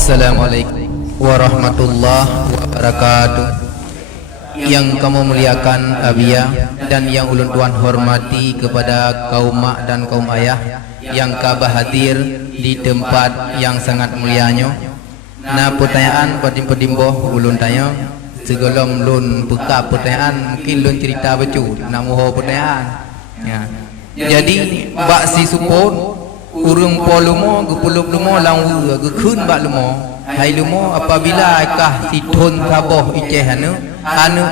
Assalamualaikum warahmatullahi wabarakatuh. Yang kamu muliakan Abia dan yang ulun tuan hormati kepada kaum mak dan kaum ayah yang kabah hadir di tempat yang sangat mulianya. Nah, pertanyaan pedimboh ulun tanya sebelum ulun buka pertanyaan, mungkin ulun cerita becu nak mohon pertanyaan ya. Jadi bak si supon urung po lumo gepulup lumo langwu gekun bak lumo hai lumo apabila kah si thon saboh iceh anu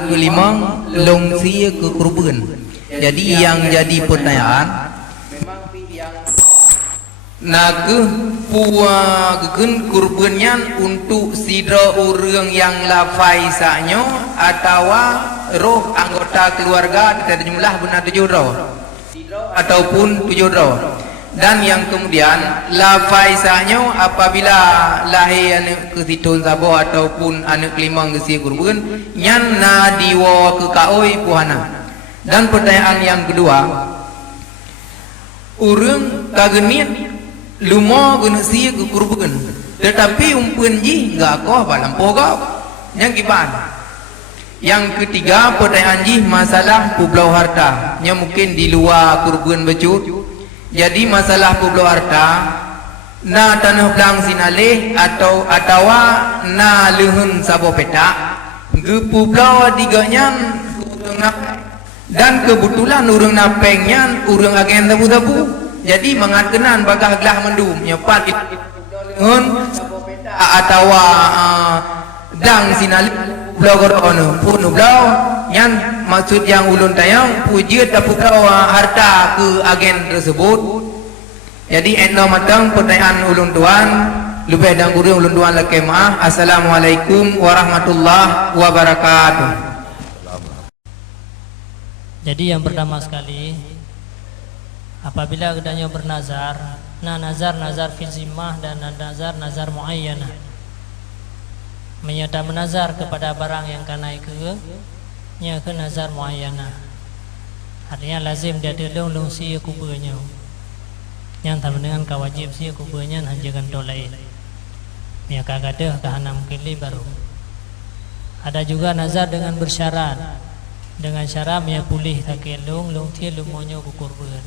kelimang long sia ke kurban. Jadi yang jadi pertanyaan nak puwa gekun kurbannya untuk sidra urang yang lafai saknyo atau roh anggota keluarga kita jumlah benar 7 roh ataupun 7 roh. Dan yang kemudian lafai sahnya apabila lahir anak ke situn saboh ataupun anak kelimang ke sia kurban nyan na diwa ke kaoi puhana. Dan pertanyaan yang kedua, urang kagenit lumo guna sia ke kurban tetapi umpun ji enggak koh balampo kau yang kiban. Yang ketiga, pertanyaan ji masalah pulau harta yang mungkin di luar kurban becut. Jadi masalah pulau harta na tanah belang sinaleh atau na lehun sabo petak ge pulau diganya dan kebetulan urang napengnya urang agen tabu-tabu. Jadi mengatkenan bagah gelah mendum nyepat lehun sabo petak atau dang sinaleh pulau gorono pun pulau yang maksud yang ulun tayang pujiat pulau harta ke agen tersebut. Jadi eno matang pertanyaan ulun tuan lebih dan guru ulun tuan laki maaf. Assalamualaikum warahmatullahi wabarakatuh. Jadi yang pertama sekali, apabila kedanya bernazar, nazar fil zimmah dan nazar muayyanah, menyata menazar kepada barang yang kanai ke nazar muayyanah, artinya lazim dia delong si kubanya yang sama dengan kawajib si kubanya hanjakan tolai ya kagada kahana mungkin baru. Ada juga nazar dengan bersyarat, dengan syarat ya pulih takin long tie lumonyo kukurban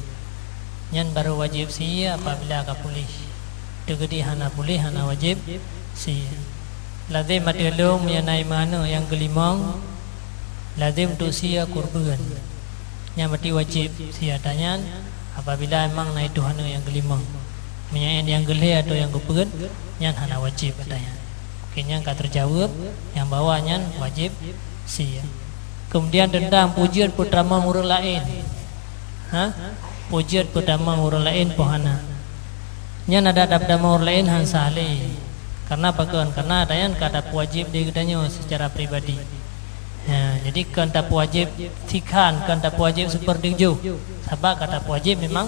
yang baru wajib si apabila ka pulih degedi hana pulih hana wajib si. Lazim madelong mengenai mana yang kelimang lazim tu sia kurban yang berarti wajib sia tanya apabila memang naik Tuhan yang kelimang menyayan yang gelih atau yang kurban yang hana wajib katanya mungkin yang tak terjawab yang bawahnya wajib sia. Kemudian tentang pujian pertama urang lain pujian pertama urang lain pohana yang ada pertama urang lain han saleh. Karena apa? Karena ada yang kata wajib dia secara pribadi. Ya, jadi kata wajib tikan, kata wajib seperti itu. Sebab kata wajib memang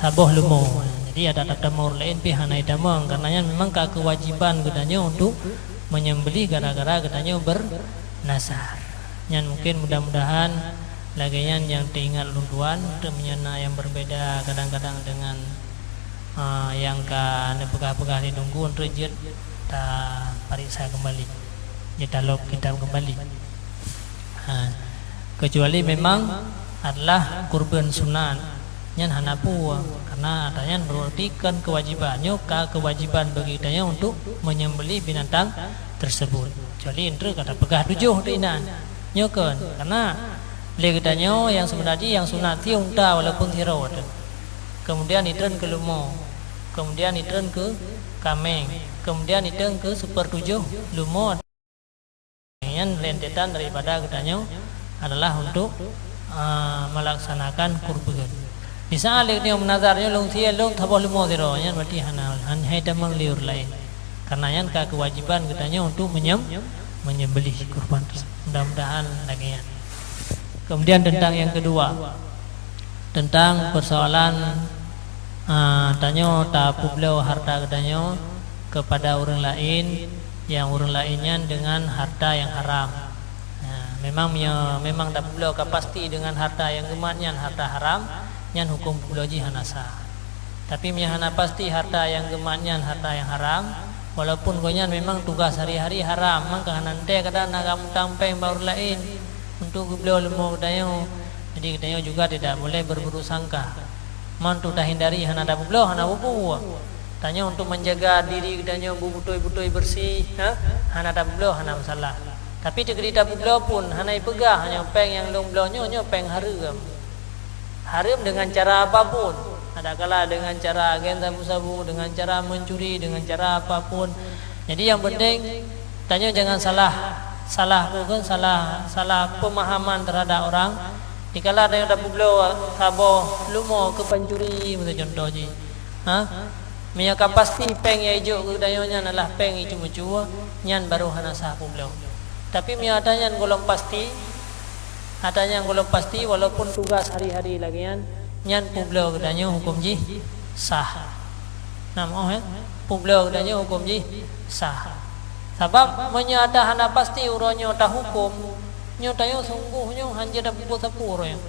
saboh lumo. Jadi ada tamur lain pihana idamang karena memang kewajiban katanya untuk menyembelih gara-gara katanya bernazar. Yang mungkin mudah-mudahan lagian yang teringat lunduan temennya yang berbeda kadang-kadang dengan yang kan pegah-pegah ditunggu untuk jet tak pariksa kembali kita log kita kembali kecuali memang adalah kurban sunat yang hanapu karena adanya berarti kan kewajibannya kewajiban bagi kita untuk menyembelih binatang tersebut kecuali itu kata pegah 7 dinan nyokan karena legitanya yang sebenarnya yang sunat unta walaupun tirot. Kemudian itren ke lumo, kemudian itren ke kameng, kemudian itren ke super 7 lumo. Yang rentetan daripada katanya adalah untuk melaksanakan kurban. Bisa alih dia menazarnya long sia long taboh lumo zero, yang berarti hana hai damang liur lain. Karena yang kewajiban katanya untuk menyembelih kurban. Mudah-mudahan lagi. Kemudian tentang yang kedua, tentang persoalan tanya tak pulau harta katanya kepada orang lain yang orang lainnya dengan harta yang haram. Memang tak pulau pasti dengan harta yang gematnya harta haram yang hukum pulau jihanasa. Tapi hana pasti harta yang gematnya harta yang haram Walaupun konyan memang tugas hari-hari haram, maka nanti kadang nak kamu tampeng baru lain untuk beliau lemu dayo. Jadi dayo juga tidak boleh berburuk sangka. Mantu dah hindari hana ada beliau hana bubu. Tanya untuk menjaga diri dayo butoi-butoi bersih, hana ada beliau hana masalah. Tapi cerita beliau pun hana ipegah hanya peng yang long beliau nyo peng haram. Haram dengan cara apapun. Ada kala dengan cara agen sabu-sabu, dengan cara mencuri, dengan cara apapun. Jadi yang penting tanya jangan salah pemahaman terhadap orang. Dikala ada yang dapat beliau sabo lumo ke pencuri macam contoh je. Mereka pasti peng yang hijau ke dayonya adalah peng hijau mucua, nyan baru hana sah beliau. Tapi mereka ada yang golong pasti, walaupun tugas hari-hari lagi nyan beliau kedanya hukum ji sah. Nama beliau kedanya hukum ji sah. Sebab menyata hana pasti uronyo ta hukum, nyo tayo sungguhnyo hanya dapat sapur ya.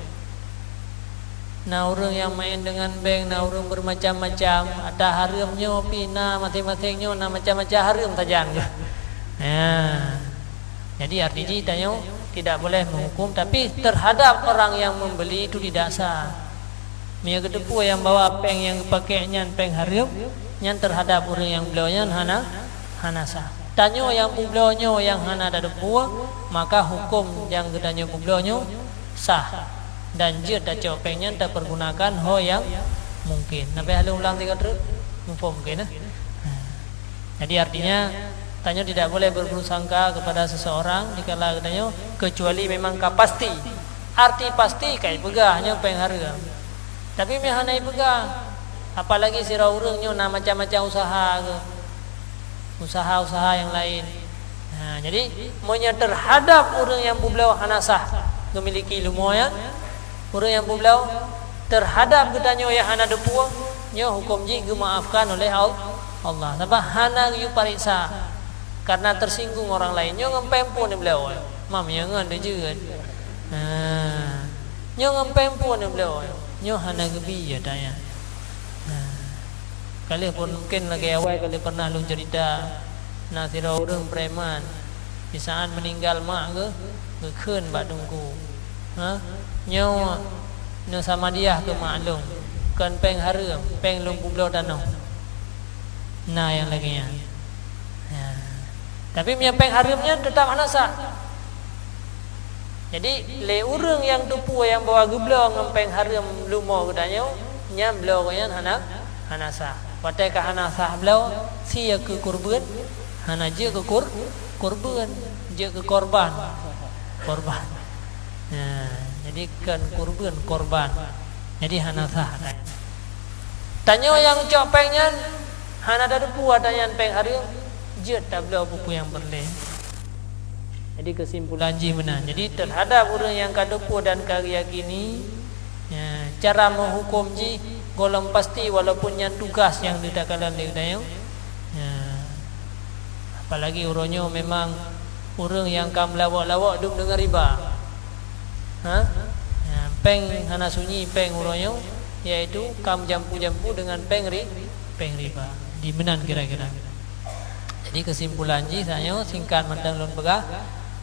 Nah orang yang main dengan bank, nah orang bermacam-macam, ada haramnya pina masing-masingnya, nah macam-macam haram saja. Jadi artinya tayo tidak boleh menghukum, tapi terhadap orang yang membeli itu tidak sah. Mia kedepu yang bawa peng yang pakainya peng haram, yang terhadap orang yang belaunya hana sah. Tanyo yang belaunya yang hana ada depu, maka hukum yang kedanyo belaunya sah. Dan dia dah copengnya tak pergunakan ho yang mungkin. Nabi halu ulang tiga terus, mungkin. Jadi artinya tanyo tidak boleh berburuk sangka kepada seseorang dikala kedanyo kecuali memang pasti. Arti pasti kayak pegahnya peng haram. Tapi mehanai pegang, apalagi si raurungnya nak macam-macam usaha yang lain. Jadi monya terhadap orang yang beliau hanasah memiliki lumayan, orang yang beliau terhadap gedanyo yang hana depua, nyo hukum ji gemaafkan oleh Allah. Sebab hana yu pariksa karena tersinggung orang lain, nyo ngempempun beliau. Mam yang ngande juga. Nyo ngempempun beliau. Nyo hana gebi ya daya. Kali pun mungkin lagi awal kali pernah lu cerita nasira orang preman di saat meninggal mak ke keun bak dungku. Nyo sama dia ke maklum kan peng haram, peng lumpu beliau tanah. Nah yang lagi ya. Tapi punya peng haramnya tetap hana sah. Jadi le urang yang tupu yang bawa geblo ngempeng haram lumo kedanyo nyam beliau kan hana sah. Patai ka hana sah beliau sia ke kurban hana je ke kurban je ke korban. Jadi kan korban. Jadi hana sah. Tanyo yang copengnya hana ada depu ada yang peng haram je tak beliau buku yang berleh. Jadi kesimpulan ji benar. Jadi terhadap orang yang kadupu dan kayakini, cara menghukum ji golong pasti walaupun yang tugas yang tidak kalah ledayo. Apalagi uronyo memang orang yang kam lawak-lawak duk dengar riba. Peng hana sunyi peng uronyo, yaitu kam jampu-jampu dengan peng riba. Di benar kira-kira. Jadi kesimpulan ji saya singkat mandang lon pegah.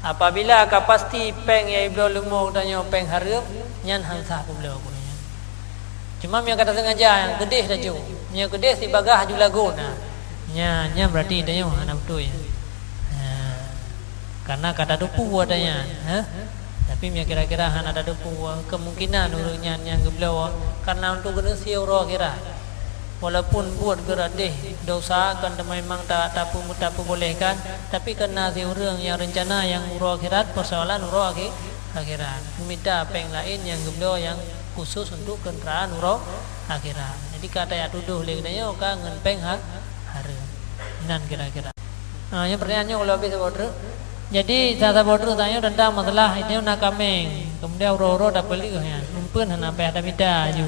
Apabila pasti peng yang beliau lumur tanya peng haram, nyan hansah beliau punya. Cuma yang kata sengaja yang gede dah jauh, yang gede si bagah ju lagu na, nya berarti tanya anak betul ya. Karena kata dupu adanya, tapi yang kira-kira han ada dupu kemungkinan urutnya yang beliau karena untuk generasi orang kira. Walaupun buat geradeh dosa kan memang tak bolehkan, tapi kena si orang yang rencana yang urut akhirat persoalan urut akhirat. Minta peng lain yang geblo yang khusus untuk kendaraan urut akhirat. Jadi kata ya tuduh leganya kan ngen peng haram. Nan kira-kira. Yang pertanyaannya kalau habis bodoh. Jadi tata bodoh tanya tentang masalah ini nak kameng. Kemudian urut dapat beli ya. Numpun hana apa ada minta ju.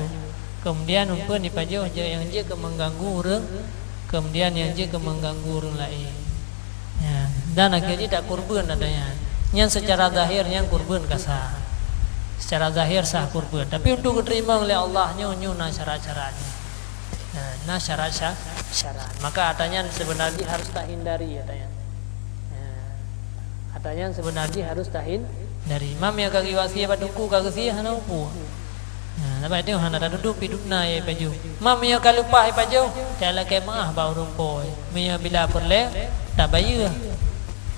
Kemudian umpun dipajo yang je ke mengganggu orang, kemudian yang je ke mengganggu orang lain. Dan akhirnya tak kurban adanya. Yang secara zahir yang kurban kasar. Secara zahir sah kurban. Tapi untuk diterima oleh Allah nyo syarat-syaratnya. Nah syarat. Maka adanya sebenarnya harus tak hindari adanya. Adanya sebenarnya harus tak hindari. Mam yang kaki wasi paduku kaki sia hana upu. Lepas itu hana dah duduk na ye baju. Mam yang kalau lupa baju, kalau kemah bau rumpoi. Mia bila perle tak bayu.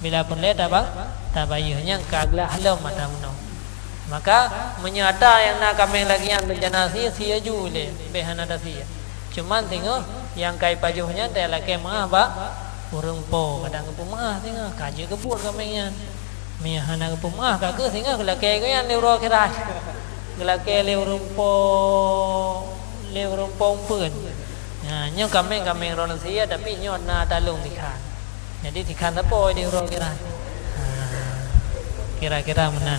Bila perle tak bayu. Yang kaglah halam mata munau. Maka menyata yang nak kami lagi yang bencana sia jule behana dah sia. Cuman tengok yang kai pajuhnya dia laki mah ba urang po kadang kepumah tengok kaje kebur kami yang mia hana kepumah kagak tengok laki ko yang neuro kira. Laki urang po pun. Nyo kami ron sia tapi nyo na talung dikhan. Jadi dikhan apa neuro kira. Kira-kira mana?